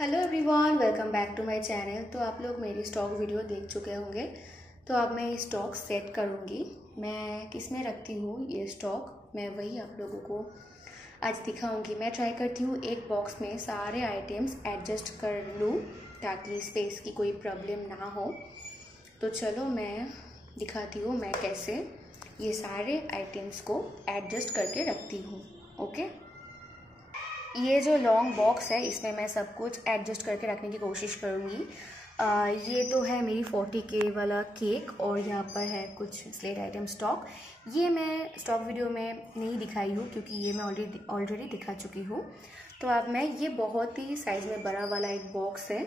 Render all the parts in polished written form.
Hello everyone, welcome back to my channel. तो आप लोग मेरी स्टॉक वीडियो देख चुके होंगे। तो अब मैं स्टॉक सेट करूँगी। मैं किस में रखती हूँ ये स्टॉक, मैं वही आप लोगों को आज दिखाऊंगी। मैं ट्राई करती हूँ एक बॉक्स में सारे आइटम्स एडजस्ट कर लूँ ताकि स्पेस की कोई प्रॉब्लम ना हो। तो चलो मैं दिखाती हूँ मैं कैसे ये सारे आइटम्स को एडजस्ट करके रखती हूँ। ओके, ये जो लॉन्ग बॉक्स है इसमें मैं सब कुछ एडजस्ट करके रखने की कोशिश करूँगी। ये तो है मेरी 40K वाला केक और यहाँ पर है कुछ स्लेट आइटम स्टॉक। ये मैं स्टॉक वीडियो में नहीं दिखाई हूँ क्योंकि ये मैं ऑलरेडी दिखा चुकी हूँ। तो अब मैं ये बहुत ही साइज़ में बड़ा वाला एक बॉक्स है,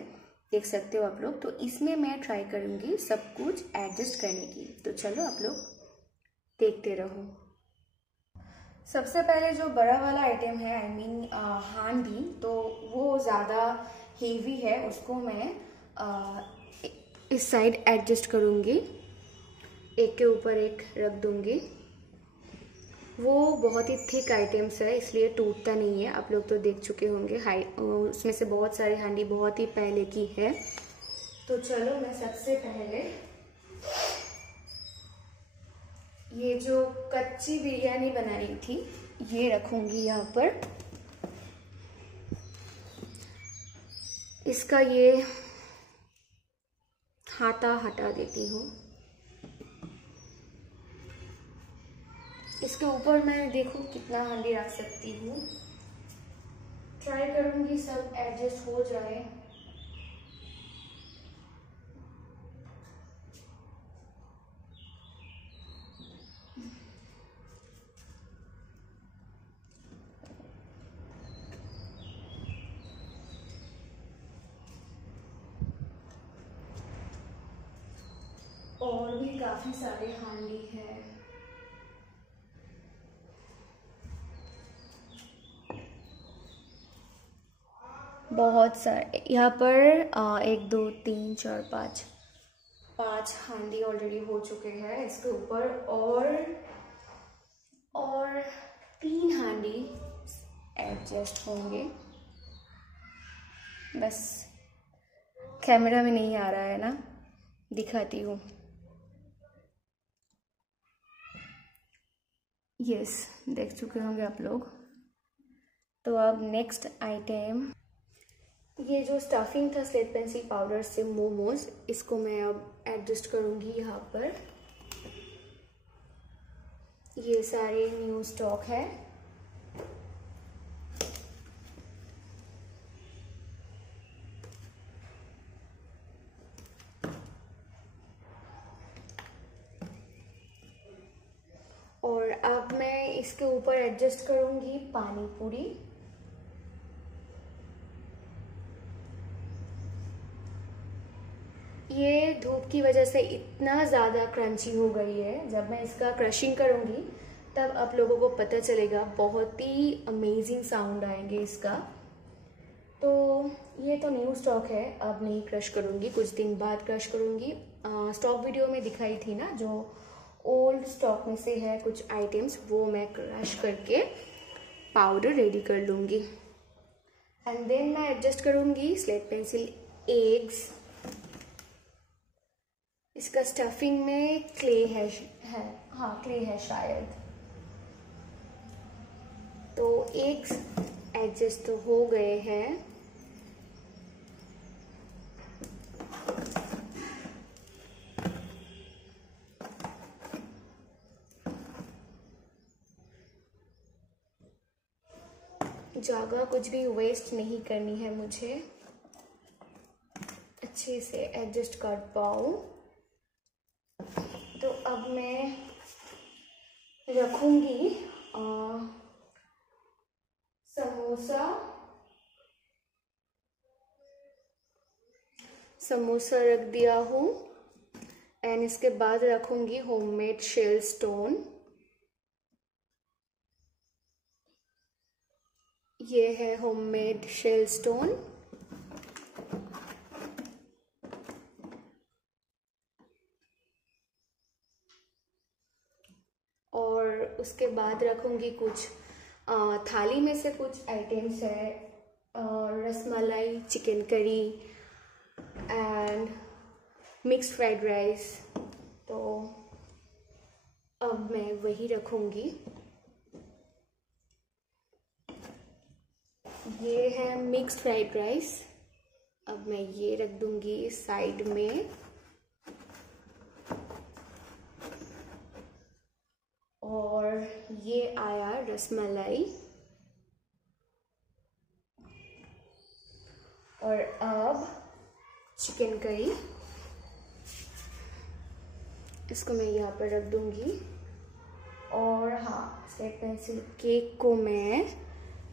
देख सकते हो आप लोग। तो इसमें मैं ट्राई करूँगी सब कुछ एडजस्ट करने की। तो चलो आप लोग देखते रहो। सबसे पहले जो बड़ा वाला आइटम है हांडी, तो वो ज़्यादा हेवी है, उसको मैं इस साइड एडजस्ट करूँगी, एक के ऊपर एक रख दूँगी। वो बहुत ही थिक आइटम्स है इसलिए टूटता नहीं है। आप लोग तो देख चुके होंगे, उसमें से बहुत सारी हांडी बहुत ही पहले की है। तो चलो मैं सबसे पहले ये जो कच्ची बिरयानी बनानी थी ये रखूंगी यहाँ पर। इसका ये हाथा हटा देती हूँ। इसके ऊपर मैं देखूँ कितना हांडी रख सकती हूँ। ट्राई करूँगी सब एडजस्ट हो जाए। और भी काफ़ी सारे हांडी है। बहुत सारे यहाँ पर 1 2 3 4 5 हांडी ऑलरेडी हो चुके हैं। इसके ऊपर और 3 हांडी एडजस्ट होंगे। बस कैमरा में नहीं आ रहा है ना, दिखाती हूँ। यस, देख चुके होंगे आप लोग। तो अब नेक्स्ट आइटम, ये जो स्टफिंग था स्लेट पेंसिल पाउडर से मोमोज, इसको मैं अब एडजस्ट करूँगी यहाँ पर। ये सारे न्यू स्टॉक है। और अब मैं इसके ऊपर एडजस्ट करूँगी पानी पूरी। ये धूप की वजह से इतना ज़्यादा क्रंची हो गई है, जब मैं इसका क्रशिंग करूँगी तब आप लोगों को पता चलेगा, बहुत ही अमेजिंग साउंड आएंगे इसका। तो ये तो न्यू स्टॉक है, अब नहीं क्रश करूँगी, कुछ दिन बाद क्रश करूँगी। स्टॉक वीडियो में दिखाई थी ना, जो ओल्ड स्टॉक में से है कुछ आइटम्स, वो मैं क्रश करके पाउडर रेडी कर लूँगी। एंड देन मैं एडजस्ट करूँगी स्लेट पेंसिल एग्स। इसका स्टफिंग में क्ले है हाँ क्ले है शायद। तो एग्स एडजस्ट तो हो गए हैं। जगह कुछ भी वेस्ट नहीं करनी है मुझे, अच्छे से एडजस्ट कर पाऊँ। तो अब मैं रखूँगी समोसा रख दिया हूँ। एंड इसके बाद रखूँगी होममेड शेल स्टोन। ये है होममेड शेल स्टोन। और उसके बाद रखूँगी कुछ थाली में से कुछ आइटम्स है, rasmalai chicken curry and mix fried rice. तो अब मैं वही रखूँगी। ये है मिक्स फ्राइड राइस, अब मैं ये रख दूँगी साइड में। और ये आया रसमलाई। और अब चिकन करी, इसको मैं यहाँ पर रख दूँगी। और हाँ, स्लेट पेंसिल केक को मैं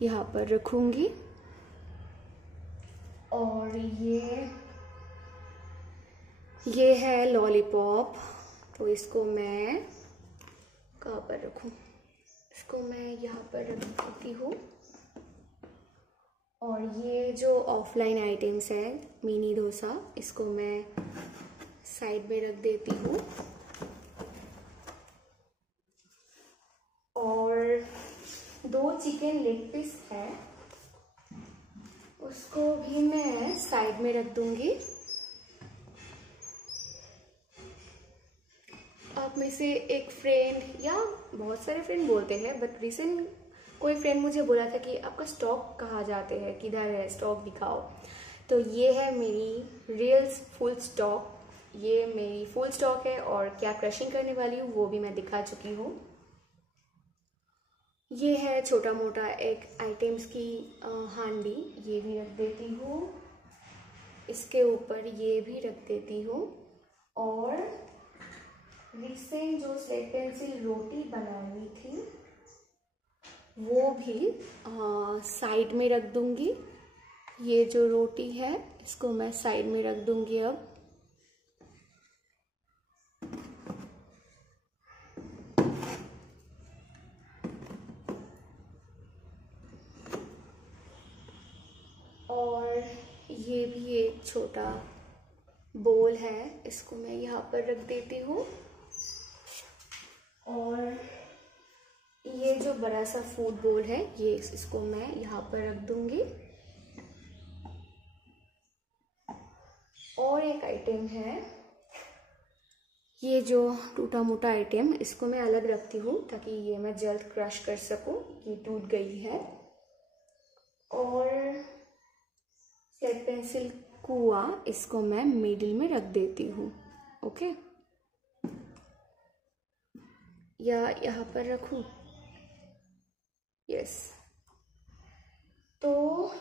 यहाँ पर रखूँगी। और ये है लॉलीपॉप, तो इसको मैं कहाँ पर रखूँ? इसको मैं यहाँ पर रख देती हूँ। और ये जो ऑफलाइन आइटम्स है मिनी डोसा, इसको मैं साइड में रख देती हूँ। और 2 चिकन लेग पीस है, उसको भी मैं साइड में रख दूँगी। आप में से एक फ्रेंड या बहुत सारे फ्रेंड बोलते हैं, बट रिसेंट कोई फ्रेंड मुझे बोला था कि आपका स्टॉक कहाँ जाते हैं, किधर है, स्टॉक दिखाओ। तो ये है मेरी रियल फुल स्टॉक, ये मेरी फुल स्टॉक है। और क्या क्रशिंग करने वाली हूँ वो भी मैं दिखा चुकी हूँ। ये है छोटा मोटा एक आइटम्स की हांडी, ये भी रख देती हूँ। इसके ऊपर ये भी रख देती हूँ। और रिसेंट जो स्लेट पेंसिल रोटी बनाई थी वो भी साइड में रख दूंगी। ये जो रोटी है इसको मैं साइड में रख दूंगी अब। और ये भी एक छोटा बोल है, इसको मैं यहाँ पर रख देती हूँ। और ये जो बड़ा सा फूड बोल है, ये इसको मैं यहाँ पर रख दूंगी। और एक आइटम है, ये जो टूटा मोटा आइटम, इसको मैं अलग रखती हूँ ताकि ये मैं जल्द क्रश कर सकूँ। ये टूट गई है। और स्लेट पेंसिल कुआ, इसको मैं मिडिल में रख देती हूँ। ओके, या यहाँ पर रखूँ? यस। तो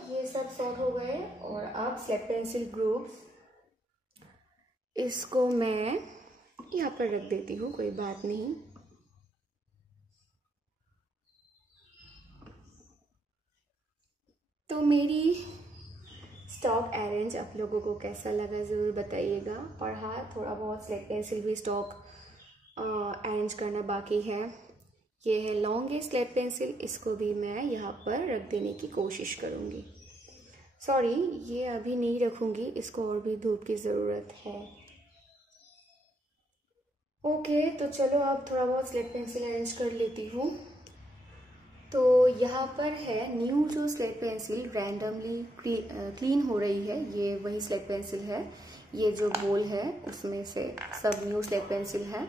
ये सब सॉर्ट हो गए। और अब स्लेट पेंसिल ग्रुप्स, इसको मैं यहाँ पर रख देती हूँ, कोई बात नहीं। तो मेरी स्टॉक अरेंज आप लोगों को कैसा लगा ज़रूर बताइएगा। और हाँ, थोड़ा बहुत स्लेट पेंसिल भी स्टॉक अरेंज करना बाकी है। ये है लॉन्गेस्ट स्लेट पेंसिल, इसको भी मैं यहाँ पर रख देने की कोशिश करूँगी। सॉरी, ये अभी नहीं रखूँगी, इसको और भी धूप की ज़रूरत है। ओके, तो चलो अब थोड़ा बहुत स्लेट पेंसिल अरेंज कर लेती हूँ। तो यहाँ पर है न्यू जो स्लेट पेंसिल रैंडमली क्लीन हो रही है, ये वही स्लेट पेंसिल है। ये जो बोल है उसमें से सब न्यू स्लेट पेंसिल है।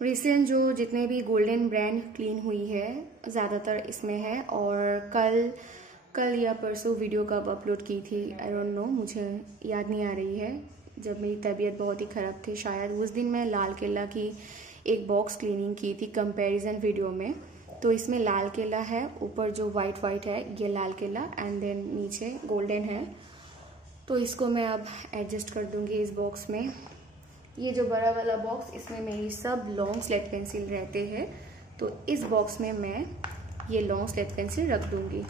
रिसेंट जो जितने भी गोल्डन ब्रांड क्लीन हुई है ज़्यादातर इसमें है। और कल या परसों वीडियो कब अपलोड की थी आई डोंट नो, मुझे याद नहीं आ रही है। जब मेरी तबीयत बहुत ही ख़राब थी शायद, उस दिन मैं लाल किला की एक बॉक्स क्लीनिंग की थी कंपैरिजन वीडियो में। तो इसमें लाल किला है, ऊपर जो वाइट है ये लाल किला, एंड देन नीचे गोल्डन है। तो इसको मैं अब एडजस्ट कर दूंगी इस बॉक्स में। ये जो बड़ा वाला बॉक्स, इसमें मेरी सब लॉन्ग स्लेट पेंसिल रहते हैं, तो इस बॉक्स में मैं ये लॉन्ग स्लेट पेंसिल रख दूंगी।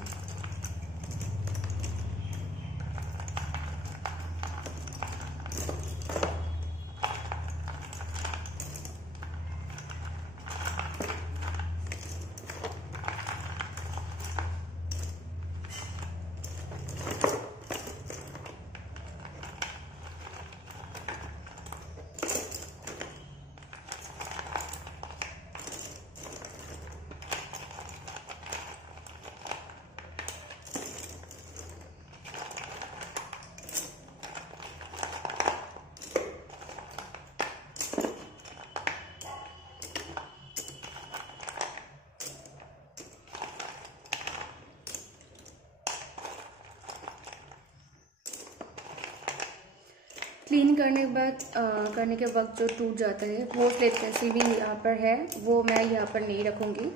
क्लीन करने के वक्त जो टूट जाता है वो स्लेट पेंसिल भी यहाँ पर है, वो मैं यहाँ पर नहीं रखूँगी।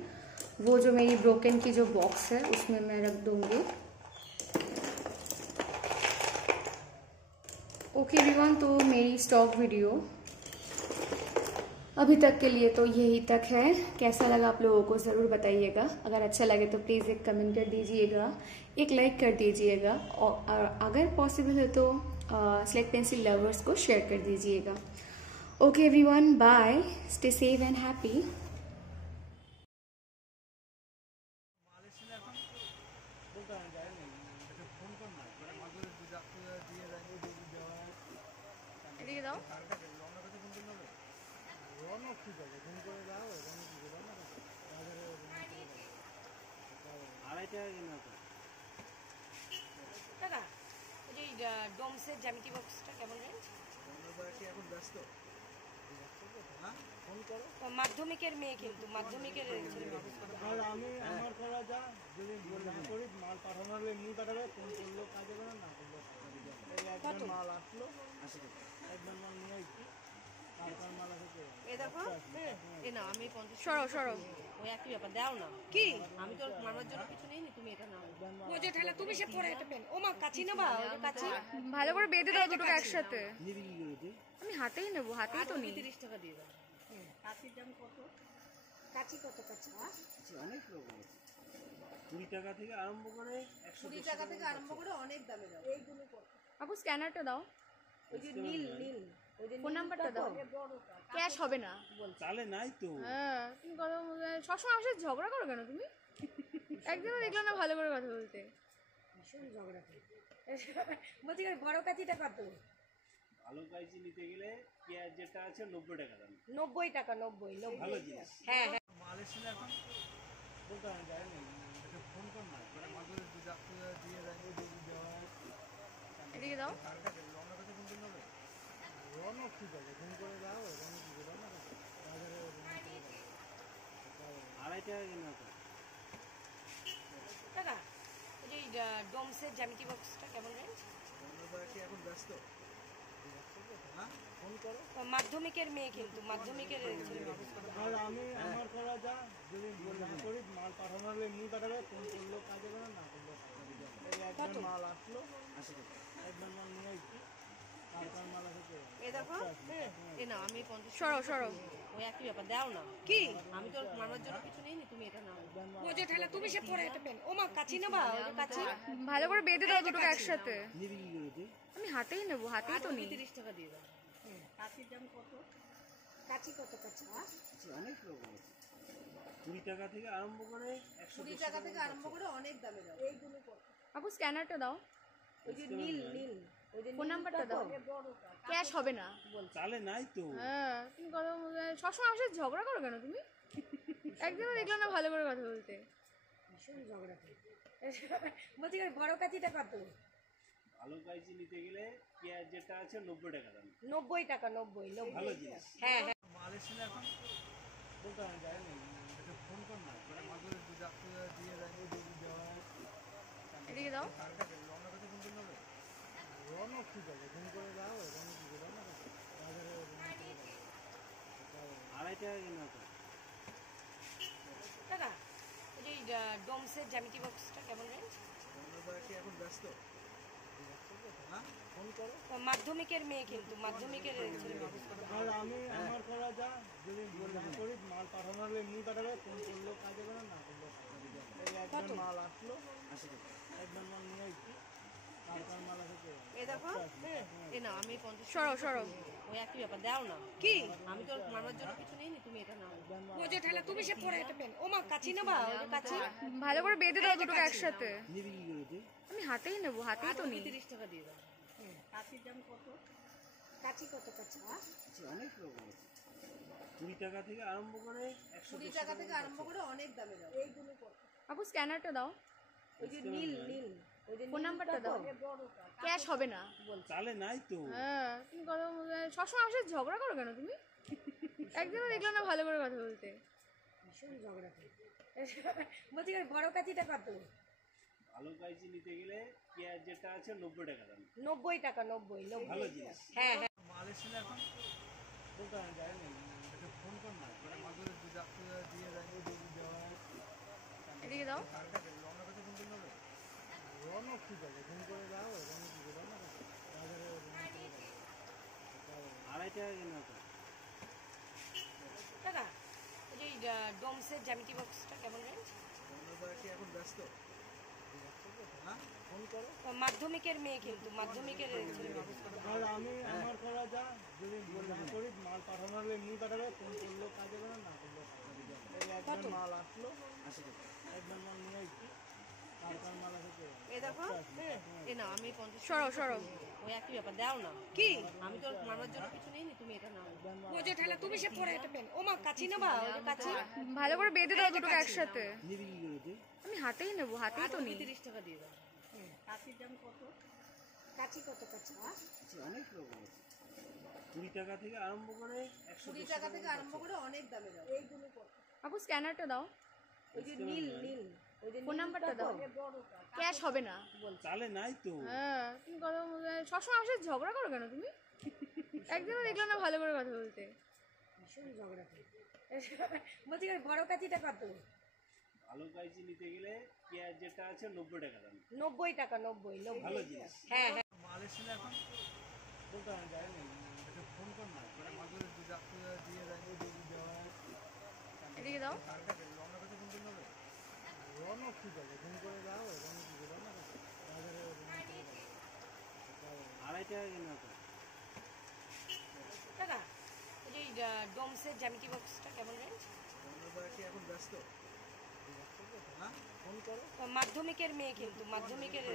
वो जो मेरी ब्रोकन की जो बॉक्स है उसमें मैं रख दूँगी। ओके एवरीवन, तो मेरी स्टॉक वीडियो अभी तक के लिए तो यही तक है। कैसा लगा आप लोगों को ज़रूर बताइएगा। अगर अच्छा लगे तो प्लीज़ एक कमेंट कर दीजिएगा, एक लाइक कर दीजिएगा, और अगर पॉसिबल है तो स्लेट पेंसिल लवर्स को शेयर कर दीजिएगा। Okay everyone, bye, stay safe and happy. দাদা ওই যে ডোমসের জ্যামিতি বক্সটা কেমন রেঞ্জ? এখন ব্যস্ত, ফোন করো। মাধ্যমিকের মেয়ে, কিন্তু মাধ্যমিকের আর আমি আমার করা যা যদি না করি মাল পাঠানো হলে এমনি পাঠাবে, ফোন করলেও কাজে করে না করলে একবার মাল আসলো, একবার মাল নিয়ে আসছি, তারপর মাল আসে। এ দেখো, এ না আমি 50 সরো সরো ওই একই ব্যাপার দাও না কি, আমি তো মামার জন্য কিছু নেই, তুমি এটা নাও। ও যে ঠেলা তুমি সে পরে এটা পেন, ও মা কাচি নেবা, ওই যে কাচি ভালো করে বেঁধে দাও দুটো একসাথে। নিবি কি করেছে? আমি হাতেই নেবো, হাতেই তো নেই। 30 টাকা দিয়ে দাও। কাচির দাম কত? কাচি কত? কাচি অনেক রকম আছে, 20 টাকা থেকে আরম্ভ করে 120 টাকা থেকে আরম্ভ করে অনেক দামে দাও। এইগুলো কত? আপু স্ক্যানারটা দাও, ওই যে নীল নীল, ওই যে ফোন নাম্বারটা দাও। ক্যাশ হবে না চালে নাই তো। হ্যাঁ, তুমি কথা সবসময় আমার সাথে ঝগড়া করো কেন তুমি? একদিনও দেখলাম না ভালো করে কথা বলতে। ভীষণ ঝগড়া করে বলছি বড় কাচিটা কত? ভালো কাঁচি নিতে গেলে পেঁয়াজ যেটা আছে 90 টাকা দাম। 90 টাকা, 90 ভালো জিনিস। হ্যাঁ হ্যাঁ। মাল এসে এখন বলতে হয় যায় না, ফোন কর না, মানে মাঝে দিয়ে যায় দেওয়া এদিকে দাও। রওনা করতে ফোন করতে হবে, রওনা ঠিক আছে, ফোন করে যাও, রওনা কি করে না বাজারে 2.5 টাকা কিনা তো। দাদা ওই যে ডোমসের জ্যামিতি বক্সটা কেমন রেঞ্জ? এখন ব্যস্ত, ফোন করো। মাধ্যমিকের মেয়ে, কিন্তু মাধ্যমিকের আর আমি আমার করা যা যদি না করি মাল পাঠানো হলে এমনি পাঠাবে, ফোন করলেও কাজে করে না করলে একবার মাল আসলো, একবার মাল নিয়ে আসছি, তারপর মাল আসে। এ দেখো, এ না আমি 50 সরো সরো ওই একই ব্যাপার দাও না কি, আমি তো মামার জন্য কিছু নেই, তুমি এটা নাও। ও যে ঠেলা তুমি সে পরে এটা পেন, ও মা কাচি নেবা, ওই যে কাচি ভালো করে বেঁধে দাও দুটো একসাথে। নিবি কি করেছে? আমি হাতেই নেবো, হাতেই তো নেই। 30 টাকা দিয়ে দাও। কাচির দাম কত? কাচি কত? কাচি অনেক রকম আছে, 20 টাকা থেকে আরম্ভ করে 120 টাকা থেকে আরম্ভ করে অনেক দামে দাও। এইগুলো কত? আপু স্ক্যানারটা দাও, ওই যে নীল নীল, ওই যে ফোন নাম্বারটা দাও। ক্যাশ হবে না চালে নাই তো। হ্যাঁ, তুমি কথা সবসময় আমার সাথে ঝগড়া করো কেন তুমি? একদিনও দেখলাম না ভালো করে কথা বলতে। ভীষণ ঝগড়া করে বলছি বড় কাচিটা কত? ভালো কাঁচি নিতে গেলে পেঁয়াজ যেটা আছে 90 টাকা দাম। 90 টাকা, 90 ভালো জিনিস। হ্যাঁ হ্যাঁ। মাল এসে এখন বলতে হয় যায় না, ফোন কর না, মানে মাঝে দিয়ে যায় দেওয়া এদিকে দাও। রওনা করতে ফোন করতে হবে, রওনা ঠিক আছে, ফোন করে যাও, রওনা কি করে না বাজারে 2.5 টাকা কিনা তো। দাদা ওই যে ডোমসের জ্যামিতি বক্সটা কেমন রেঞ্জ? এখন ব্যস্ত, ফোন করো। মাধ্যমিকের মেয়ে, কিন্তু মাধ্যমিকের আর আমি আমার করা যা যদি না করি মাল পাঠানো হলে এমনি পাঠাবে, ফোন করলেও কাজে করে না করলে একবার মাল আসলো, একবার মাল নিয়ে আসছি, তারপর মাল আসে। এ দেখো, এ না আমি 50 সরো সরো ওই একই ব্যাপার দাও না কি, আমি তো মামার জন্য কিছু নেই, তুমি এটা নাও। ও যে ঠেলা তুমি সে পরে এটা পেন, ও মা কাচি নেবা, ওই যে কাচি ভালো করে বেঁধে দাও দুটো একসাথে। নিবি কি করেছে? আমি হাতেই নেবো, হাতেই তো নেই। 30 টাকা দিয়ে দাও। কাচির দাম কত? কাচি কত? কাচি অনেক রকম আছে, 20 টাকা থেকে আরম্ভ করে 120 টাকা থেকে আরম্ভ করে অনেক দামে দাও। এইগুলো কত? আপু স্ক্যানারটা দাও, ওই যে নীল নীল, ওই যে ফোন নাম্বারটা দাও। ক্যাশ হবে না চালে নাই তো। হ্যাঁ, তুমি কথা সবসময় আমার সাথে ঝগড়া করো কেন তুমি? একদিনও দেখলাম না ভালো করে কথা বলতে। ভীষণ ঝগড়া করে বলছি বড় কাচিটা কত? ভালো কাঁচি নিতে গেলে পেঁয়াজ যেটা আছে 90 টাকা দাম। 90 টাকা, 90 ভালো জিনিস। হ্যাঁ হ্যাঁ। মাল এসেছিল এখন দোকানে যায় না, এটা ফোন কর না, মানে মাঝে যাত্রী দিয়ে যায় দেওয়া এদিকে দাও। রওনা করতে ফোন করলে হবে? রওনা ঠিক আছে, ফোন করে যাও, রওনা কি করে না বাজারে আড়াই টাকা কেন তো দাদা ওই যে ডোমসের জ্যামিতি বক্সটা কেমন রেঞ্জ? কি এখন ব্যস্ত? হ্যাঁ ফোন করো। মাধ্যমিকের মেয়ে কিন্তু মাধ্যমিকের আর আমি আমার করা যা যদি না করি মাল পাঠানো হলে এমনি পাঠাবে, ফোন করলেও কাজে করে না করলেও একবার মাল আসলো একবার মাল নিয়ে আসছি, তারপর মাল আসে এ দেখো এ না আমি 50 সরো সরো। ওই একই ব্যাপার দাও না কি আমি তো মামার জন্য কিছু নেইনি, তুমি এটা নাও। ও যে ঠেলা তুমি সে পরে এটা পেন ও মা কাচি না বা ওই কাচি ভালো করে বেঁধে দাও দুটোকে একসাথে। নিবি কি করে তুই? আমি হাতেই নেবো, হাতেই তো নেই। 30 টাকা দিয়ে দাও। কাচির দাম কত? কাচি কত কাচি? অনেক রকম আছে, 20 টাকা থেকে আরম্ভ করে 20 টাকা থেকে আরম্ভ করে অনেক দামে দাও। এইগুলো কত? আপু স্ক্যানারটা দাও, ওই যে নীল নীল ওই যে ফোন নাম্বারটা দাও। ক্যাশ হবে না। চালে নাই তো। হ্যাঁ তুমি কথা সবসময় আমার সাথে ঝগড়া করো কেন তুমি? একদিনও দেখলাম না ভালো করে কথা বলতে। ভীষণ ঝগড়া করে বলছি বড় কাচিটা কত? ভালো কাইজি নিতে গেলে পেঁয়াজ যেটা আছে 90 টাকা দাম। 90 টাকা 90 ভালো জিনিস। হ্যাঁ হ্যাঁ মাল এসেছিল এখন দোকানে যায় না, এটা ফোন কর না, মানে মাঝে যাত্রী দিয়ে যায় দেওয়া এদিকে দাও। রওনা করতে ফোন করলে হবে? রওনা ঠিক আছে, ফোন করে যাও, রওনা কি করে না বাজারে আড়াই টাকা কেন তো দাদা ওই যে ডোমসের জ্যামিতি বক্সটা কেমন রেঞ্জ? কি এখন ব্যস্ত? হ্যাঁ ফোন করো। মাধ্যমিকের মেয়ে কিন্তু মাধ্যমিকের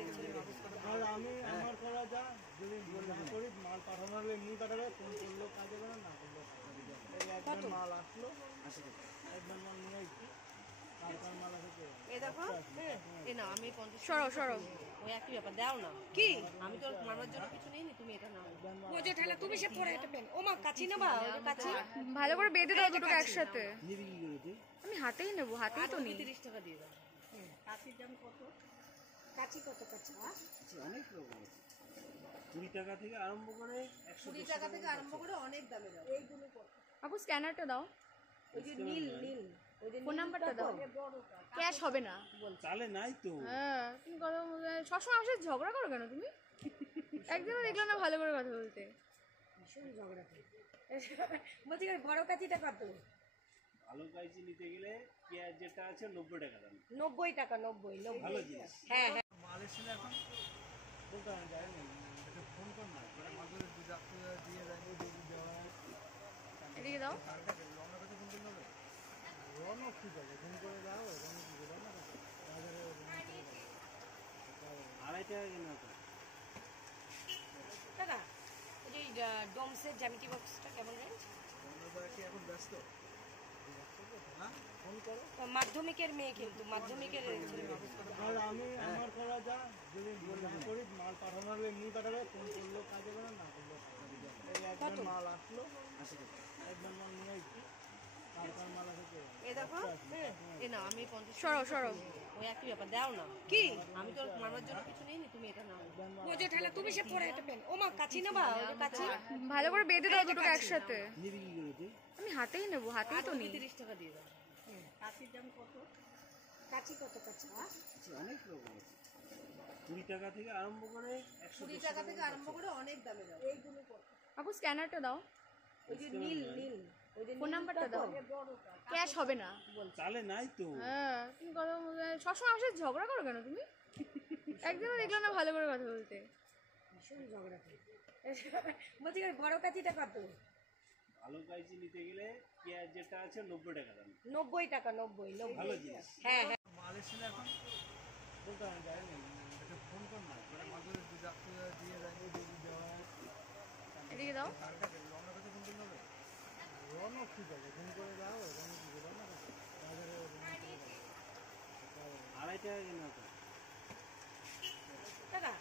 আর আমি আমার করা যা যদি না করি মাল পাঠানো হলে এমনি পাঠাবে, ফোন করলেও কাজে করে না করলেও একবার মাল আসলো একবার মাল নিয়ে আসছি, তারপর মাল আসে এ দেখো এ না আমি 50 সরো সরো। ওই একই ব্যাপার দাও না কি আমি তো মামার জন্য কিছু নেইনি, তুমি এটা নাও। ও যে ঠেলা তুমি সে পরে এটা পেন ও মা কাচি না বা ওই কাচি ভালো করে বেঁধে দাও দুটোকে একসাথে। নিবি কি করে তুই? আমি হাতেই নেবো, হাতেই তো নেই। 30 টাকা দিয়ে দাও। কাচির দাম কত? কাচি কত কাচি? অনেক রকম আছে, 20 টাকা থেকে আরম্ভ করে 20 টাকা থেকে আরম্ভ করে অনেক দামে দাও। এইগুলো কত? আপু স্ক্যানারটা দাও, ওই যে নীল নীল ওই যে ফোন নাম্বারটা দাও। ক্যাশ হবে না। চালে নাই তো। হ্যাঁ তুমি কথা সবসময় আমার সাথে ঝগড়া করো কেন তুমি? একদিনও দেখলাম না ভালো করে কথা বলতে। ভীষণ ঝগড়া করে বলছি বড় কাচিটা কত? ভালো কাইজি নিতে গেলে পেঁয়াজ যেটা আছে 90 টাকা দাম। 90 টাকা 90 ভালো জিনিস। হ্যাঁ হ্যাঁ মাল এসেছিল এখন দোকানে যায় না, এটা ফোন কর না, মানে মাঝে যাত্রী দিয়ে যায় দেওয়া এদিকে দাও। রওনা করতে ফোন করলে হবে? রওনা ঠিক আছে, ফোন করে যাও, রওনা কি করে না বাজারে আড়াই টাকা কেন তো দাদা ওই যে ডোমসের জ্যামিতি বক্সটা কেমন রেঞ্জ? কি এখন ব্যস্ত? হ্যাঁ ফোন করো। মাধ্যমিকের মেয়ে কিন্তু মাধ্যমিকের আর আমি আমার করা যা যদি না করি মাল পাঠানো হলে এমনি পাঠাবে, ফোন করলেও কাজে করে না করলেও একবার মাল আসলো একবার মাল নিয়ে আসছি, তারপর মাল আসে এ দেখো এ না আমি 50 সরো সরো। ওই একই ব্যাপার দাও না কি আমি তো মামার জন্য কিছু নেইনি, তুমি এটা নাও। ও যে ঠেলা তুমি সে পরে এটা পেন ও মা কাচি না বা ওই কাচি ভালো করে বেঁধে দাও দুটোকে একসাথে। নিবি কি করে তুই? আমি হাতেই নেবো, হাতেই তো নেই। 30 টাকা দিয়ে দাও। কাচির দাম কত? কাচি কত কাচি? অনেক রকম আছে, 20 টাকা থেকে আরম্ভ করে 20 টাকা থেকে আরম্ভ করে অনেক দামে দাও। এইগুলো কত? আপু স্ক্যানারটা দাও, ওই যে নীল নীল ওই যে ফোন নাম্বারটা দাও। ক্যাশ হবে না। চালে নাই তো। হ্যাঁ তুমি কথা সবসময় আমার সাথে ঝগড়া করো কেন তুমি? একদিনও দেখলাম না ভালো করে কথা বলতে। ভীষণ ঝগড়া করে বলছি বড় কাচিটা কত? ভালো কাইজি নিতে গেলে পেঁয়াজ যেটা আছে 90 টাকা দাম। 90 টাকা 90 ভালো জিনিস। হ্যাঁ হ্যাঁ মাল এসেছিল এখন দোকানে যায় না, এটা ফোন কর না, মানে মাঝে যাত্রী দিয়ে যায় দেওয়া এদিকে দাও। রওনা করতে ফোন করলে হবে? রওনা ঠিক আছে, ফোন করে যাও, রওনা কি করে না বাজারে আড়াই টাকা কেন তো দাদা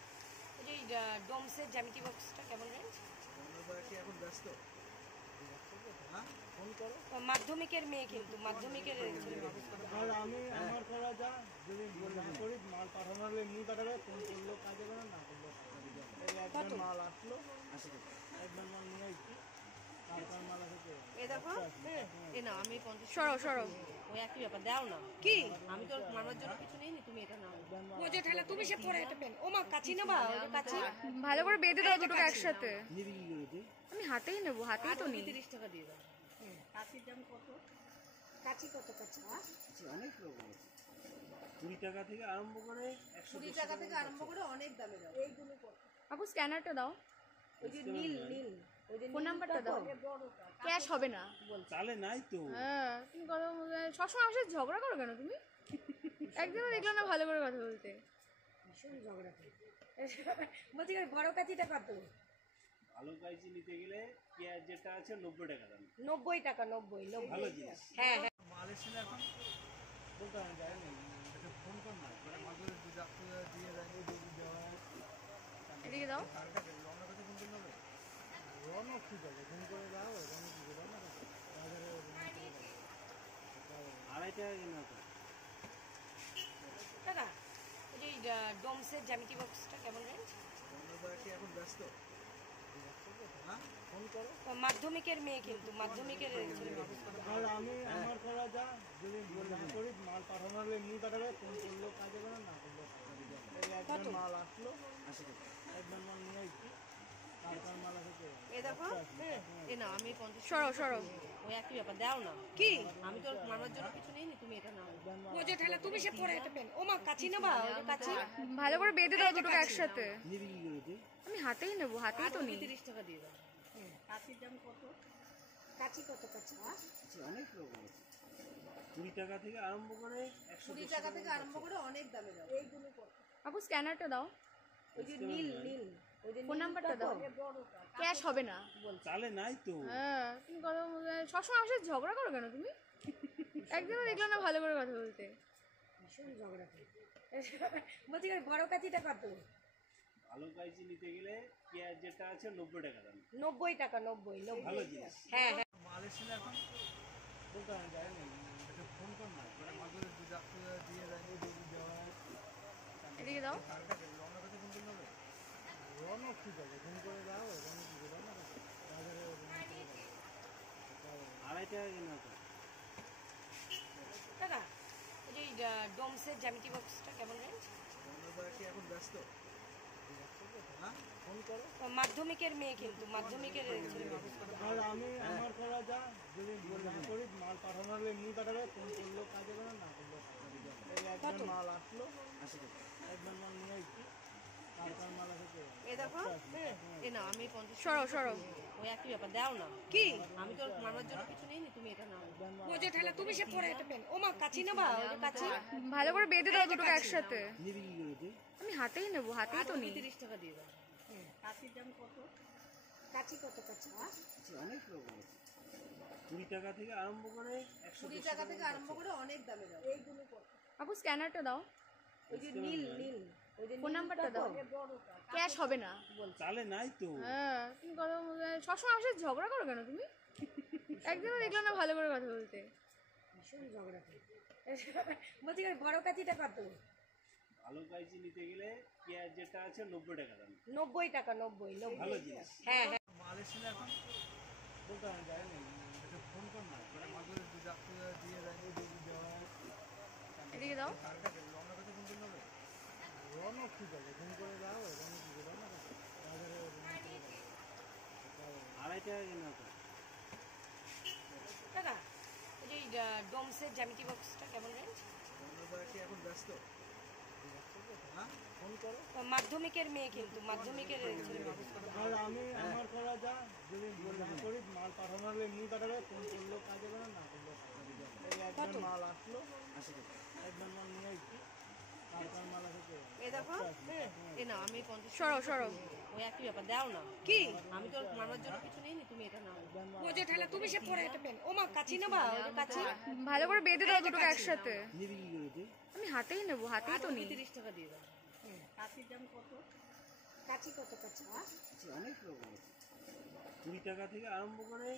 ওই যে ডোমসের জ্যামিতি বক্সটা কেমন রেঞ্জ? কি এখন ব্যস্ত? হ্যাঁ ফোন করো। মাধ্যমিকের মেয়ে কিন্তু মাধ্যমিকের আর আমি আমার করা যা যদি না করি মাল পাঠানো হলে এমনি পাঠাবে, ফোন করলেও কাজে করে না করলেও একবার মাল আসলো একবার মাল নিয়ে আসছি, কালকার মাল আছে তো। এ দেখো এ না আমি 50 সরো সরো ওই একই ব্যাপার দাও না কি আমি তো মামার জন্য কিছু নেই তুমি এটা নাও ও যে ঠেলা তুমি সে পরে এটা পেন ও মা কাচি নেবা ওই যে কাচি ভালো করে বেঁধে দাও দুটোকে একসাথে। নিবি কি করেছে? আমি হাতেই নেবো, হাতেই তো নিই। 30 টাকা দিয়ে দাও কাচির দাম কত কাচি কত কাচি? অনেক রকম আছে, 20 টাকা থেকে আরম্ভ করে 20 টাকা থেকে আরম্ভ করে অনেক দামে দাও এইগুলো কত? আপু স্ক্যানারটা দাও, ওই যে নীল নীল ওই যে ফোন নাম্বারটা দাও। বড়টা ক্যাশ হবে না। চালে নাই তো। হ্যাঁ তুমি কথা সবসময় আমার সাথে ঝগড়া করো কেন তুমি? একদিনও দেখলাম না ভালো করে কথা বলতে। ভীষণ ঝগড়া করে। বলছি ওই বড় কাচিটা কত? ভালো কাইচি নিতে গেলে পেঁয়াজ যেটা আছে 90 টাকা দাম। 90 টাকা, 90 ভালো জিনিস। হ্যাঁ হ্যাঁ। মাল এসে এখন বলতে আমি যাই না, এটা ফোন কর না, মানে মাঝে দুধ আপনি দিয়ে দেয়, দুধ দেওয়া হয়। এদিকে দাও। রওনা কাছে ফোন করতে হবে, রওনা ঠিক আছে, ফোন করে দাও, রওনা কি করে রওনা কাছে বাজারে 2.5 টাকা কিনা তো। দাদা ওই যে ডোমসের জ্যামিতি বক্সটা কেমন রেঞ্জ? রওনা কি এখন ব্যস্ত? হ্যাঁ ফোন করো। মাধ্যমিকের মেয়ে কিন্তু মাধ্যমিকের ছেলে। আর আমি আমার করা যা, যদি না করি মাল পাঠানো হলে এমনি পাঠাবে, ফোন করলেও কাজে করে না করলেও এই একবার মাল আসলো, একবার মাল নিয়ে আসছি, কালকার মাল আছে তো। এ দেখো এ না আমি 50 সরো সরো ওই একই ব্যাপার দাও না কি আমি তো মামার জন্য কিছু নেই তুমি এটা নাও ও যে ঠেলা তুমি সে পরে এটা পেন ও মা কাচি নেবা ওই যে কাচি? ভালো করে বেঁধে দাও দুটোকে একসাথে। নিবি কি করেছে? আমি হাতেই নেবো, হাতেই তো নিই। 30 টাকা দিয়ে দাও কাচির দাম কত কাচি কত কাচি? অনেক রকম আছে, 20 টাকা থেকে আরম্ভ করে 20 টাকা থেকে আরম্ভ করে অনেক দামে দাও এইগুলো কত? আপু স্ক্যানারটা দাও, ওই যে নীল নীল ওই যে ফোন নাম্বারটা দাও। বড়টা ক্যাশ হবে না। চালে নাই তো। হ্যাঁ তুমি কথা সবসময় আমার সাথে ঝগড়া করো কেন তুমি? একদিনও দেখলাম না ভালো করে কথা বলতে। ভীষণ ঝগড়া করে। বলছি ওই বড় কাচিটা কত? ভালো কাইচি নিতে গেলে পেঁয়াজ যেটা আছে 90 টাকা দাম। 90 টাকা, 90 ভালো জিনিস। হ্যাঁ হ্যাঁ। মাল এসে এখন বলতে আমি যাই না, এটা ফোন কর না, মানে মাঝে দুধ আপনি দিয়ে দেয়, দুধ দেওয়া হয়। এদিকে দাও। রওনা কাছে ফোন করতে হবে, রওনা ঠিক আছে, ফোন করে দাও, রওনা কি করে রওনা কাছে বাজারে 2.5 টাকা কিনা তো। দাদা ওই যে ডোমসের জ্যামিতি বক্সটা কেমন রেঞ্জ? রওনা কি এখন ব্যস্ত? হ্যাঁ ফোন করো। মাধ্যমিকের মেয়ে কিন্তু মাধ্যমিকের ছেলে। আর আমি আমার করা যা, যদি না করি মাল পাঠানো হলে এমনি পাঠাবে, ফোন করলেও কাজে করে না করলেও এই একবার মাল আসলো, একবার মাল নিয়ে আসছি, কালকার মাল আছে তো। এ দেখো এ না আমি 50 সরো সরো ওই একই ব্যাপার দাও না কি আমি তো মামার জন্য কিছু নেই তুমি এটা নাও ও যে ঠেলা তুমি সে পরে এটা পেন ও মা কাচি নেবা ওই যে কাচি? ভালো করে বেঁধে দাও দুটোকে একসাথে। নিবি কি করেছে? আমি হাতেই নেবো, হাতেই তো নিই। 30 টাকা দিয়ে দাও কাচির দাম কত কাচি কত কাচি? অনেক রকম আছে, 20 টাকা থেকে আরম্ভ করে 20 টাকা থেকে আরম্ভ করে অনেক দামে দাও এইগুলো কত? আপু স্ক্যানারটা দাও, ওই যে নীল নীল ওই যে ফোন নাম্বারটা দাও। বড়টা ক্যাশ হবে না। চালে নাই তো। হ্যাঁ তুমি কথা সবসময় আমার সাথে ঝগড়া করো কেন তুমি? একদিনও দেখলাম না ভালো করে কথা বলতে। ভীষণ ঝগড়া করে। বলছি ওই বড় কাচিটা কত? ভালো কাইচি নিতে গেলে পেঁয়াজ যেটা আছে 90 টাকা দাম। 90 টাকা, 90 ভালো জিনিস। হ্যাঁ হ্যাঁ। মাল এসে এখন বলতে আমি যাই না, এটা ফোন কর না, মানে মাঝে দুধ আপনি দিয়ে দেয়, দুধ দেওয়া হয়। এদিকে দাও। রওনা কাছে ফোন করতে হবে, রওনা ঠিক আছে, ফোন করে দাও, রওনা কি করে রওনা কাছে বাজারে 2.5 টাকা কিনা তো। দাদা ওই যে ডোমসের জ্যামিতি বক্সটা কেমন রেঞ্জ? রওনা কি এখন ব্যস্ত? হ্যাঁ ফোন করো। মাধ্যমিকের মেয়ে কিন্তু মাধ্যমিকের ছেলে। আর আমি আমার করা যা, যদি না করি মাল পাঠানো হলে এমনি পাঠাবে, ফোন করলেও কাজে করে না করলেও এই একবার মাল আসলো, একবার মাল নিয়ে আসছি, কালকার মাল আছে তো। এ দেখো এ না আমি 50 সরো সরো ওই একই ব্যাপার দাও না কি আমি তো মামার জন্য কিছু নেই তুমি এটা নাও ও যে ঠেলা তুমি সে পরে এটা পেন ও মা কাচি নেবা ওই যে কাচি? ভালো করে বেঁধে দাও দুটোকে একসাথে। নিবি কি করেছে? আমি হাতেই নেবো, হাতেই তো নিই। 30 টাকা দিয়ে দাও কাচির দাম কত কাচি কত কাচি? অনেক রকম আছে, 20 টাকা থেকে আরম্ভ করে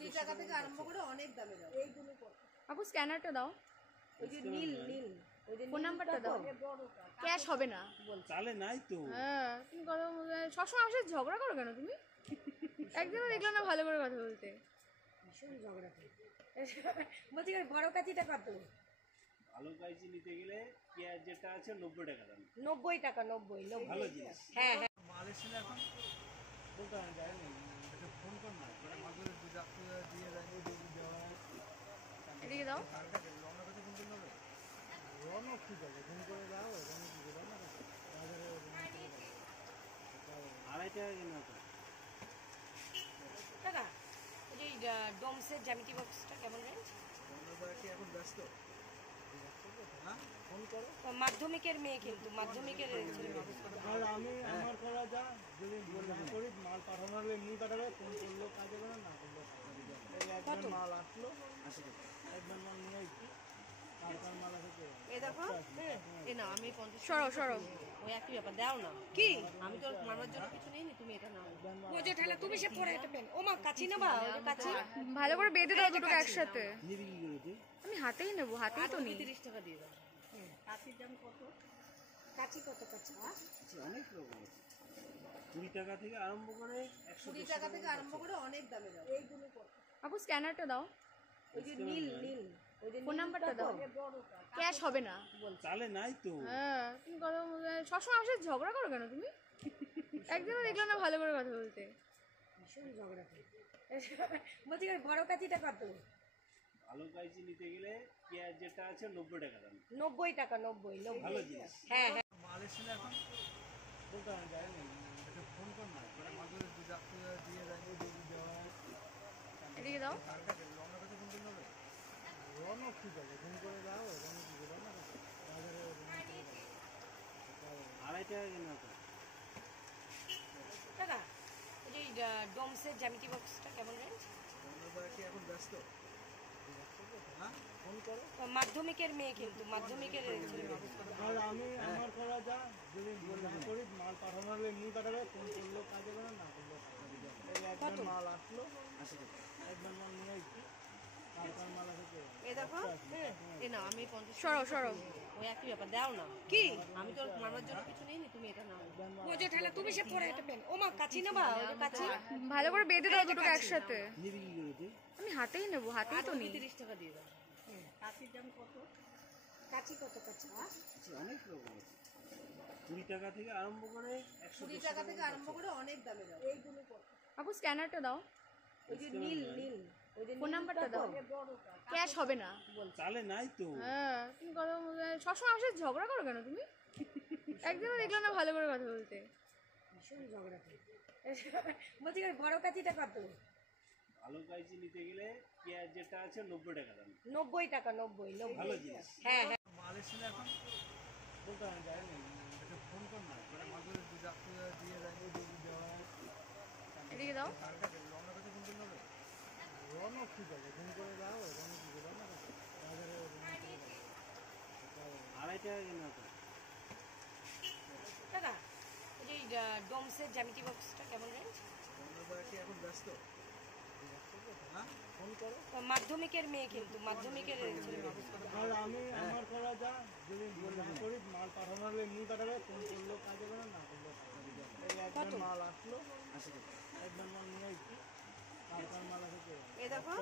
20 টাকা থেকে আরম্ভ করে অনেক দামে দাও এইগুলো কত? আপু স্ক্যানারটা দাও, ওই যে নীল নীল ওই যে ফোন নাম্বারটা দাও। বড়টা ক্যাশ হবে না। চালে নাই তো। হ্যাঁ তুমি কথা সবসময় আমার সাথে ঝগড়া করো কেন তুমি? একদমই দেখলাম না ভালো করে কথা বলতে। ভীষণ ঝগড়া করে। বলছি বড় কাচিটা কত? ভালো কাইচি নিতে গেলে পেঁয়াজ যেটা আছে 90 টাকা দাম। 90 টাকা, 90 ভালো জিনিস। হ্যাঁ হ্যাঁ। মাল এসেছিল এখন বলতে হয় যায় না, এটা ফোন কর না, করে মাঝে যাত্রী দিয়ে যায় দেওয়া হয়। এদিকে দাও। রওনা করতে ফোন করতে হবে, রওনা ঠিক আছে, ফোন করে যাও, রওনা কি করে না বাজারে 2.5 টাকা কিনা তো। টাকা ওই যে ডোমসের জ্যামিতি বক্সটা কেমন রেঞ্জ? আমরা কি এখন ব্যস্ত? হ্যাঁ, ফোন করো। মাধ্যমিকের মেয়ে কিন্তু মাধ্যমিকের ছেলে। আর আমি আমার করা যা, যদি না করি মাল পাঠানো হলে এমনি পাঠাবে, ফোন করলেও কাজে করে না করলেও কাজে করে। এই একবার মাল আসলো, একবার মাল নিয়ে আসছি, তারপর মাল আসে। এই দেখো এ না আমি 50 সরো সরো। ওই একই ব্যাপার দাও না কি আমি তো মারবার জন্য কিছু নেইনি, তুমি এটা নাও। ও যে ঠেলা তুমি সে পরে একটা পেন। ও মা কাচি নেবা? ওই যে কাচি ভালো করে বেঁধে দাও দুটোকে একসাথে। নিবি কি করে তুই? আমি হাতেই নেবো, হাতেই তো নেই। 30 টাকা দিয়ে দাও। কাচির দাম কত? কাচি কত কাচি? অনেক রকম আছে, 20 টাকা থেকে আরম্ভ করে 20 টাকা থেকে আরম্ভ করে অনেক দামে দাও। এইগুলো কত? আপু স্ক্যানারটা দাও, ওই যে নীল নীল ওই যে ফোন নাম্বারটা দাও। বড়টা। ক্যাশ হবে না। চালে নাই তো। হ্যাঁ, তুমি কথা সবসময় আমার সাথে ঝগড়া করো কেন তুমি? একদমই দেখলাম না ভালো করে কথা বলতে। ভীষণ ঝগড়া করে। বলছি বড় কাচিটা কত? ভালো কাইচি নিতে গেলে পেঁয়াজ যেটা আছে 90 টাকা দাম। 90 টাকা, 90 ভালো জিনিস। হ্যাঁ হ্যাঁ। মাল এসেছিল এখন বলতে হয় যায় না, এটা ফোন কর না, করে মাঝে যাত্রী দিয়ে যায় দেওয়া হয়। এদিকে দাও। রওনা করতে ফোন করতে হবে, রওনা ঠিক আছে, ফোন করে যাও, রওনা কি করে না বাজারে 2.5 টাকা কিনা তো। টাকা ওই যে ডোমসের জ্যামিতি বক্সটা কেমন রেঞ্জ? আমরা কি এখন ব্যস্ত? হ্যাঁ, ফোন করো। মাধ্যমিকের মেয়ে কিন্তু মাধ্যমিকের ছেলে। আর আমি আমার করা যা, যদি না করি মাল পাঠানো হলে এমনি পাঠাবে, ফোন করলেও কাজে করে না করলেও কাজে করে। এই একবার মাল আসলো, একবার মাল নিয়ে আসছি, তারপর মাল আসে। এই দেখো এ না আমি 50 সরো সরো। ওই একই ব্যাপার দাও না কি আমি তো মারবার জন্য কিছু নেইনি, তুমি এটা নাও। ও যে ঠেলা তুমি সে পরে একটা পেন। ও মা কাচি নেবা? ওই যে কাচি ভালো করে বেঁধে দাও দুটোকে একসাথে। নিবি কি করে তুই? আমি হাতেই নেবো, হাতেই তো নেই। 30 টাকা দিয়ে দাও। কাচির দাম কত? কাচি কত কাচি? অনেক রকম আছে, 20 টাকা থেকে আরম্ভ করে 20 টাকা থেকে আরম্ভ করে অনেক দামে দাও। এইগুলো কত? আপু স্ক্যানারটা দাও, ওই যে নীল নীল ওই যে ফোন নাম্বারটা দাও। বড়টা। ক্যাশ হবে না। চালে নাই তো। হ্যাঁ, তুমি কথা সবসময় আমার সাথে ঝগড়া করো কেন তুমি? একদমই দেখলাম না ভালো করে কথা বলতে। ভীষণ ঝগড়া করে। বলছি বড় কাচিটা কত? ভালো কাইচি নিতে গেলে পেঁয়াজ যেটা আছে 90 টাকা দাম। 90 টাকা, 90 ভালো জিনিস। হ্যাঁ হ্যাঁ। মাল এসেছিল এখন বলতে হয় যায় না, এটা ফোন কর না, করে মাঝে যাত্রী দিয়ে যায় দেওয়া হয়। এদিকে দাও। রওনা করতে ফোন করতে হবে, রওনা ঠিক আছে, ফোন করে যাও, রওনা কি করে না বাজারে 2.5 টাকা কিনা তো। টাকা ওই যে ডোমসের জ্যামিতি বক্সটা কেমন রেঞ্জ? আমরা কি এখন ব্যস্ত? হ্যাঁ, ফোন করো। মাধ্যমিকের মেয়ে কিন্তু মাধ্যমিকের ছেলে। আর আমি আমার করা যা, যদি না করি মাল পাঠানো হলে এমনি পাঠাবে, ফোন করলেও কাজে করে না করলেও কাজে করে। এই একবার মাল আসলো, একবার মাল নিয়ে আসছি, তারপর মাল আসে। এই দেখো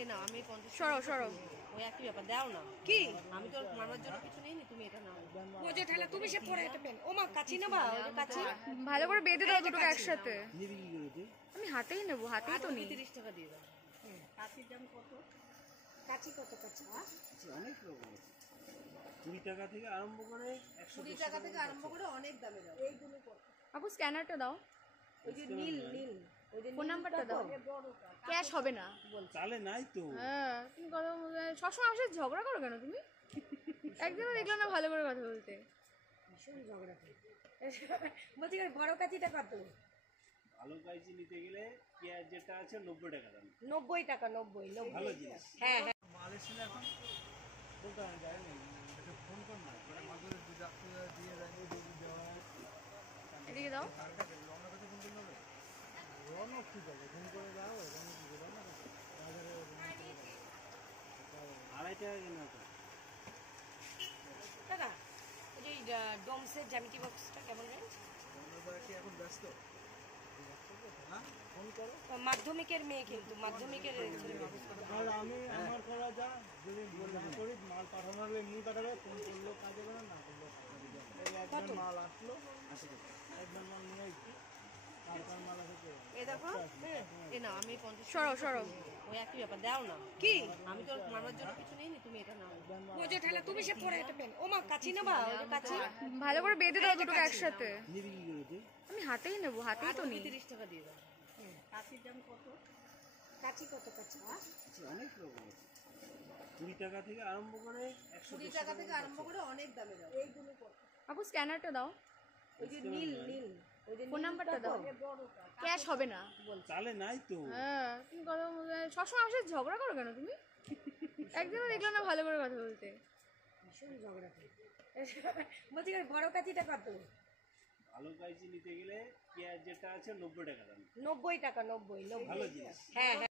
এ না আমি 50 সরো সরো। ওই একই ব্যাপার দাও না কি আমি তো মারবার জন্য কিছু নেইনি, তুমি এটা নাও। ও যে ঠেলা তুমি সে পরে একটা পেন। ও মা কাচি নেবা? ওই যে কাচি ভালো করে বেঁধে দাও দুটোকে একসাথে। নিবি কি করে তুই? আমি হাতেই নেবো, হাতেই তো নেই। 30 টাকা দিয়ে দাও। কাচির দাম কত? কাচি কত কাচি? অনেক রকম আছে, 20 টাকা থেকে আরম্ভ করে 20 টাকা থেকে আরম্ভ করে অনেক দামে দাও। এইগুলো কত? আপু স্ক্যানারটা দাও, ওই যে নীল নীল ওই যে ফোন নাম্বারটা দাও। বড়টা। ক্যাশ হবে না। চালে নাই তো। হ্যাঁ, তুমি কথা সবসময় আমার সাথে ঝগড়া করো কেন তুমি? একদমই দেখলাম না ভালো করে কথা বলতে। ভীষণ ঝগড়া করে। বলছি বড় কাচিটা কত? ভালো কাইচি নিতে গেলে পেঁয়াজ যেটা আছে 90 টাকা দাম। 90 টাকা, 90 ভালো জিনিস। হ্যাঁ হ্যাঁ। মাল এসেছিল এখন বলতে হয় যায় না, এটা ফোন কর না, করে মাঝে যাত্রী দিয়ে যায় দেওয়া হয়। এদিকে দাও। রওনা করতে ফোন করতে হবে, রওনা ঠিক আছে, ফোন করে যাও, রওনা কি করে না বাজারে 2.5 টাকা কিনা তো। টাকা ওই যে ডোমসের জ্যামিতি বক্সটা কেমন রেঞ্জ? আমরা কি এখন ব্যস্ত? ফোন করো। ও মাধ্যমিকের মেয়ে কিন্তু মাধ্যমিকের ছেলে মেয়ে। আর আমি আমার করা যা, যদি না করি মাল পাঠানো হলে এমনি পাঠাবে, ফোন করলেও কাজ হবে না, না করলেও কাজ হবে। এই একবার মাল আসলো, একবার মাল নিয়ে এসছি, কার মাল আছে কে জানে। এ দেখো এ না আমি 50 সরো সরো ওই একই ব্যাপার দাও না কি আমি তো মামার জন্য কিছু নেই তুমি এটা নাও ও যে ঠেলা তুমি সে পরে একটা পেন ও মা কাচি না বা ওই যে কাচি ভালো করে বেঁধে দাও দুটোকে একসাথে আমি হাতেই নেবো, হাতেই তো নেই। 30 টাকা দিয়ে দাও কাচির দাম কত? কাচি কত কাচি? অনেক রকম আছে, 20 টাকা থেকে আরম্ভ করে 20 টাকা থেকে আরম্ভ করে অনেক দামে দাও এইগুলো কত? আপু স্ক্যানারটা দাও, ওই যে নীল নীল ওই যে ফোন নাম্বারটা দাও। বড়টা ক্যাশ হবে না। চালে নাই তো। হ্যাঁ তুমি কথা সবসময় আমার সাথে ঝগড়া করো কেন তুমি? একদিনও দেখলাম না ভালো করে কথা বলতে। ভীষণ ঝগড়া করে। বলছি বড় কাচিটা কত? ভালো কাইচি নিতে গেলে পেঁয়াজ যেটা আছে 90 টাকা দাম। 90 টাকা 90 ভালো জিনিস। হ্যাঁ হ্যাঁ